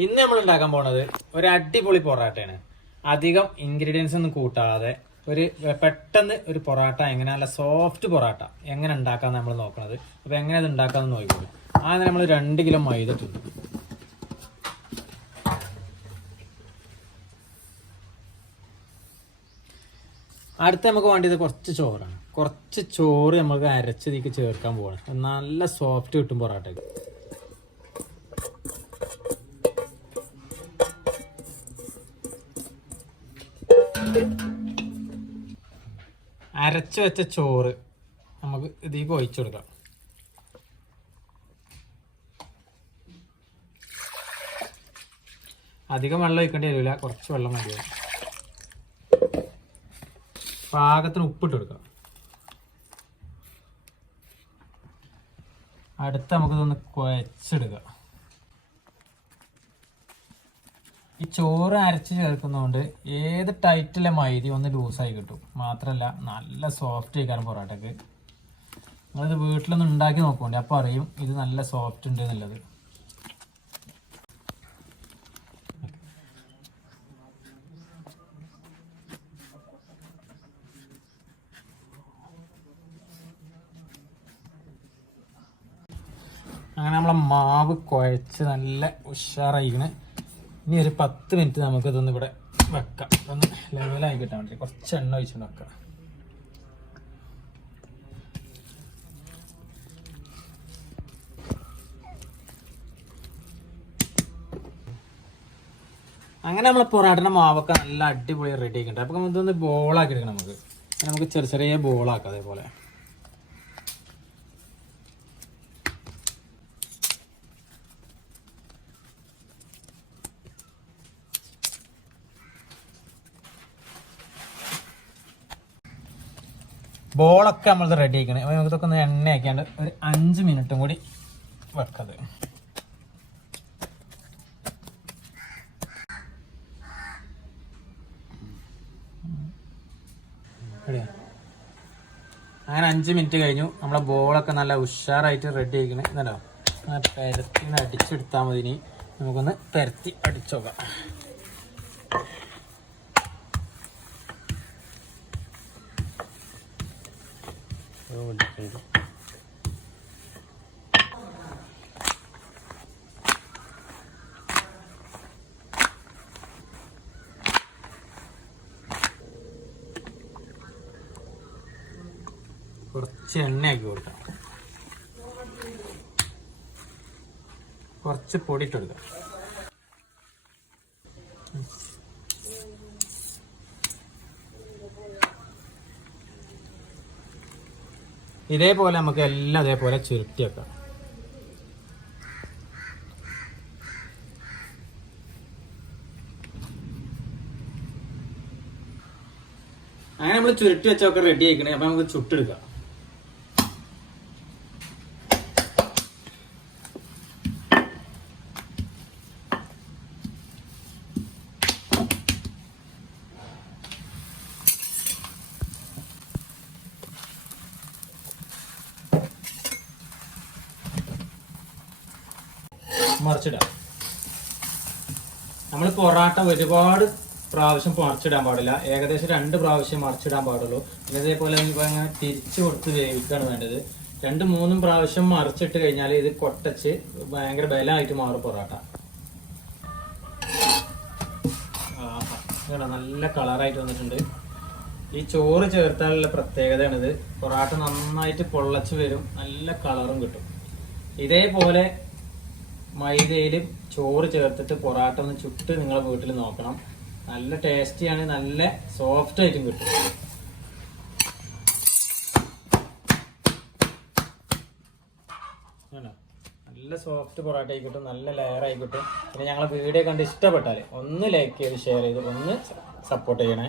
ഇന്ന് നമ്മൾ ഉണ്ടാക്കാൻ പോണത് ഒരു അടിപൊളി പൊറാട്ടയാണ്. അധികം ഇൻഗ്രീഡിയൻസ് ഒന്നും കൂട്ടാതെ ഒരു പെട്ടെന്ന് ഒരു പൊറാട്ട എങ്ങനെ നല്ല സോഫ്റ്റ് പൊറാട്ട എങ്ങനെ ഉണ്ടാക്കാന്ന് നമ്മൾ നോക്കണത്. അപ്പൊ എങ്ങനെ അത് ഉണ്ടാക്കാന്ന് നോക്കിക്കോളൂ. ആദ്യം നമ്മൾ രണ്ട് കിലോ മൈദ തിന്നു അടുത്ത് നമുക്ക് വേണ്ടിയത് കുറച്ച് ചോറാണ്. കുറച്ച് ചോറ് നമുക്ക് അരച്ചതിക്ക് ചേർക്കാൻ പോകണം നല്ല സോഫ്റ്റ് കിട്ടും പൊറാട്ടയ്ക്ക്. അരച്ച് വെച്ച ചോറ് നമുക്ക് ഇതിലേക്ക് ഒഴിച്ചു കൊടുക്കാം. അധികം വെള്ളം ഒഴിക്കേണ്ടി വരില്ല കുറച്ച് വെള്ളം മതി പാകത്തിന് ഉപ്പിട്ട് കൊടുക്കാം. അടുത്ത് നമുക്കിതൊന്ന് കുഴച്ചെടുക്കാം. ഈ ചോറ് അരച്ച് ചേർക്കുന്നതുകൊണ്ട് ഏത് ടൈറ്റിലെ മൈദി ഒന്ന് ലൂസായി കിട്ടും. മാത്രമല്ല നല്ല സോഫ്റ്റ് ആയിക്കാരം പൊറോട്ടക്ക്. നിങ്ങളിത് വീട്ടിലൊന്ന് ഉണ്ടാക്കി നോക്കുന്നുണ്ട് അപ്പോൾ അറിയും ഇത് നല്ല സോഫ്റ്റ് ഉണ്ട് എന്നുള്ളത്. അങ്ങനെ നമ്മളെ മാവ് കുഴച്ച് നല്ല ഉഷാറായിക്കണ്. ഇനി ഒരു പത്ത് മിനിറ്റ് നമുക്ക് ഇതൊന്ന് ഇവിടെ വെക്കാം. ഒന്ന് ലെവലായി കിട്ടാൻ വേണ്ടി കുറച്ച് എണ്ണ ഒഴിച്ചുകൊണ്ട് വെക്കാം. അങ്ങനെ നമ്മൾ പൊറാട്ടന്റെ മാവൊക്കെ നല്ല അടിപൊളി റെഡി ആക്കിയിട്ടുണ്ട് അപ്പോൾ ഇതൊന്ന് ബോളാക്കി എടുക്കണം നമുക്ക്. നമുക്ക് ചെറിയ ചെറിയ ബോളാക്കാം അതേപോലെ. ബോളൊക്കെ നമ്മൾ റെഡി ആക്കണേ. അപ്പോൾ നമുക്കിതൊക്കെ ഒന്ന് എണ്ണ ആക്കിയാണ്ട് ഒരു അഞ്ച് മിനിറ്റും കൂടി വെക്കത്? അങ്ങനെ അഞ്ച് മിനിറ്റ് കഴിഞ്ഞു. നമ്മളെ ബോളൊക്കെ നല്ല ഉഷാറായിട്ട് റെഡി ആക്കണേ. എന്നല്ലോ പെരത്തിന് അടിച്ചെടുത്താൽ മതി ഇനി നമുക്കൊന്ന് പരത്തി അടിച്ചു കുറച്ച് എണ്ണയാക്കി കൊടുക്കാം. കുറച്ച് പൊടിയിട്ട് കൊടുക്കാം. ഇതേപോലെ നമുക്ക് എല്ലാം അതേപോലെ ചുരുട്ടി വെക്കാം. അങ്ങനെ നമ്മൾ ചുരുട്ടി വെച്ചൊക്കെ റെഡി ആയിക്കണേ. അപ്പൊ നമുക്ക് ചുട്ടെടുക്കാം. മറിച്ചിടാം. നമ്മൾ പൊറാട്ട ഒരുപാട് പ്രാവശ്യം മറിച്ചിടാൻ പാടില്ല. ഏകദേശം രണ്ട് പ്രാവശ്യം മറിച്ചിടാൻ പാടുള്ളൂ. പിന്നെ ഇപ്പൊ ഇങ്ങനെ തിരിച്ചു കൊടുത്ത് വേവിക്കുകയാണ് വേണ്ടത്. രണ്ട് മൂന്നും പ്രാവശ്യം മറിച്ചിട്ട് കഴിഞ്ഞാൽ ഇത് കൊട്ടച്ച് ഭയങ്കര ബലമായിട്ട് മാറും പൊറാട്ട. നല്ല കളറായിട്ട് വന്നിട്ടുണ്ട്. ഈ ചോറ് ചേർത്താലുള്ള പ്രത്യേകതയാണിത്. പൊറാട്ട നന്നായിട്ട് പൊള്ളച്ച് വരും. നല്ല കളറും കിട്ടും. ഇതേപോലെ മൈദയിൽ ചോറ് ചേർത്തിട്ട് പൊറാട്ട ഒന്ന് ചുട്ട് നിങ്ങളെ വീട്ടിൽ നോക്കണം. നല്ല ടേസ്റ്റിയാണ് നല്ല സോഫ്റ്റ് ആയിട്ടും കിട്ടും? നല്ല സോഫ്റ്റ് പൊറാട്ട ആയിക്കോട്ടും നല്ല ലെയർ ആയിക്കോട്ടും പിന്നെ ഞങ്ങളെ വീഡിയോ കണ്ട് ഇഷ്ടപ്പെട്ടാൽ ഒന്ന് ലൈക്ക് ചെയ്ത് ഷെയർ ചെയ്ത് ഒന്ന് സപ്പോർട്ട് ചെയ്യണേ.